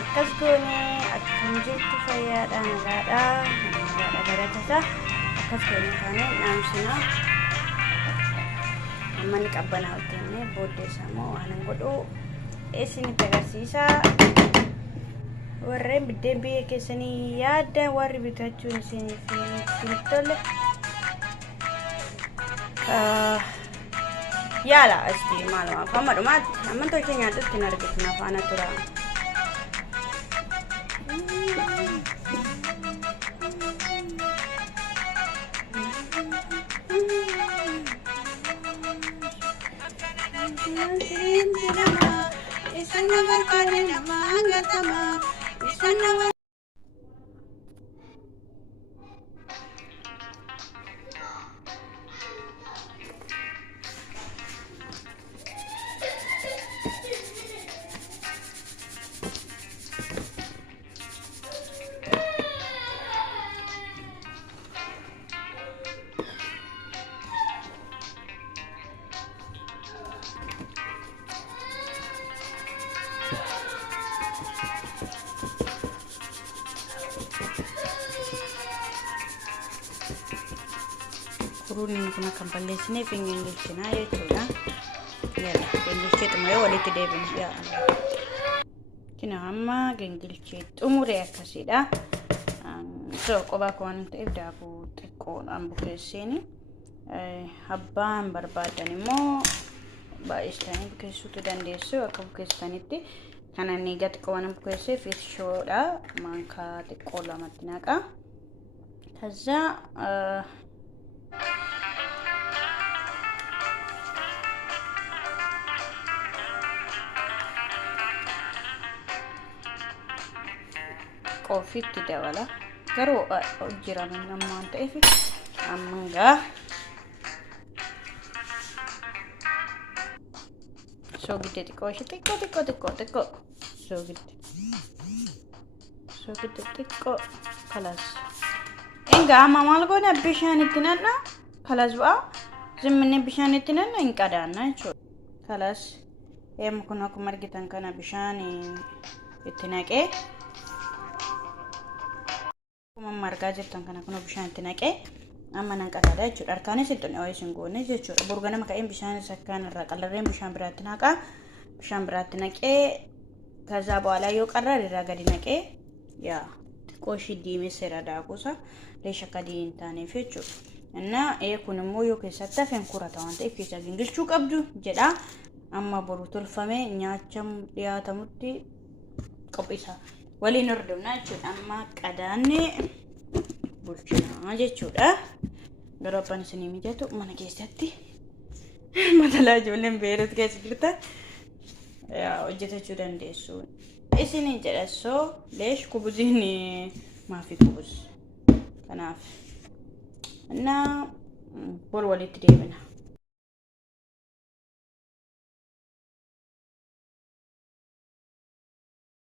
akkas goonee akkam jirtu fayyaadha nagaadha baratasa akkas goonee kaane naamsina amani qabbana hojjenne booddeessa moo waanan godhu isinitti agarsiisa warreen biddeen biyya keessanii yaadda warri bitachuun isiniif tolle yala asti malama fama dhumaat amanto keenya dhutti nargetina faana tura kurun kuna kampalle sini pengen dicina ya cuna ya pengen dicet mayo wali tidebin ya kina amma gengil cet umur ya kasida so koba kon tebda aku tekon ambu kesini habban barbadan mo ba istani kesutu dan desu aku kestaniti kana negat kowanam kese fish shoda manka tekola matinaka kaza coffee tidak wala karo jiran namman taefi amanga so gite tiko so gite tiko خلاص enga mamal gona bishan itinana خلاص ba zimne bishan itinana inqadana cho خلاص em kuna kumargitan kana bishan itinake marga jettan kana kuno bishaan tinaqe amma nan qadaada jechuudha arkaane silxone oyisin goone jechuudha burgana maka bishaan sakkaan irra qallareen bishaan biraatti naqa bishaan biraatti naqee kaza bawala yo qarrar irra gadi naqee ya qoshi diime sera daakusa leesha kadiin taane fechu enna kun immoo yo keessatti fen kurata wanta ifisa gingilchuu qabdu jedha amma boru tolfame nyaacham dhiyaatamutti qophisa waliin ordumna jechuudha amma qadaanne bulchina jechuudha garabban isinii mijatu mana keessatti matalaa ijoolleen beerot keessa jirta hojjetachuu dandeessu isinii jedhasoo leesh kubuziin maafi kubuz kanaaf na bor walitti deebina